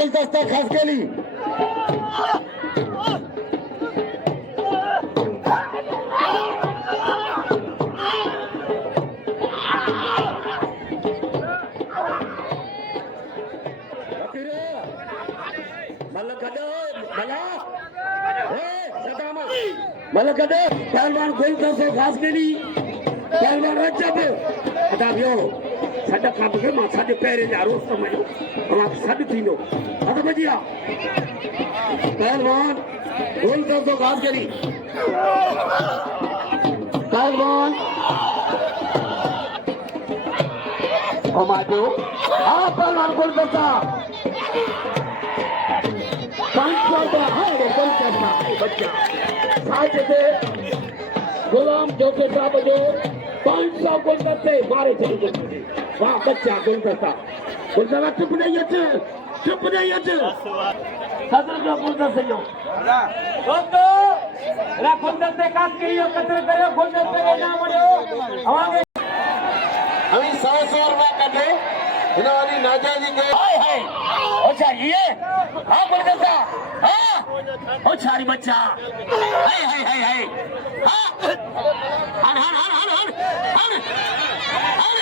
दस्ता खास केली मला कदे पहलवान गोलकर से खास केली पहलवान रजब अदा बियो साडा काम के मा साडे पैरे जा रोज समय हम आप साड थीनो अदा बजिया पहलवान गोलकर से खास केली पहलवान हमारे हां पहलवान गोलकर सा 500 का है गोलकर सा बच्चा आज से गुलाम जोके साहब जो 500 गोलकर से मारे चले गए वाह बच्चा गोलकर सा चुप नहीं हजरत जो गोलकर से जो दोस्तों रा गोलकर से काट के यो कचरे करे गोलकर से ना मरो आवागे हमें 100 रुपया कटे इन्होंने नाजायज के हाय हाय ओ चाहिए हां गोलकर सा हां ओ छारी बच्चा हाय हाय हाय हाय हां हन हन हन हन हन हन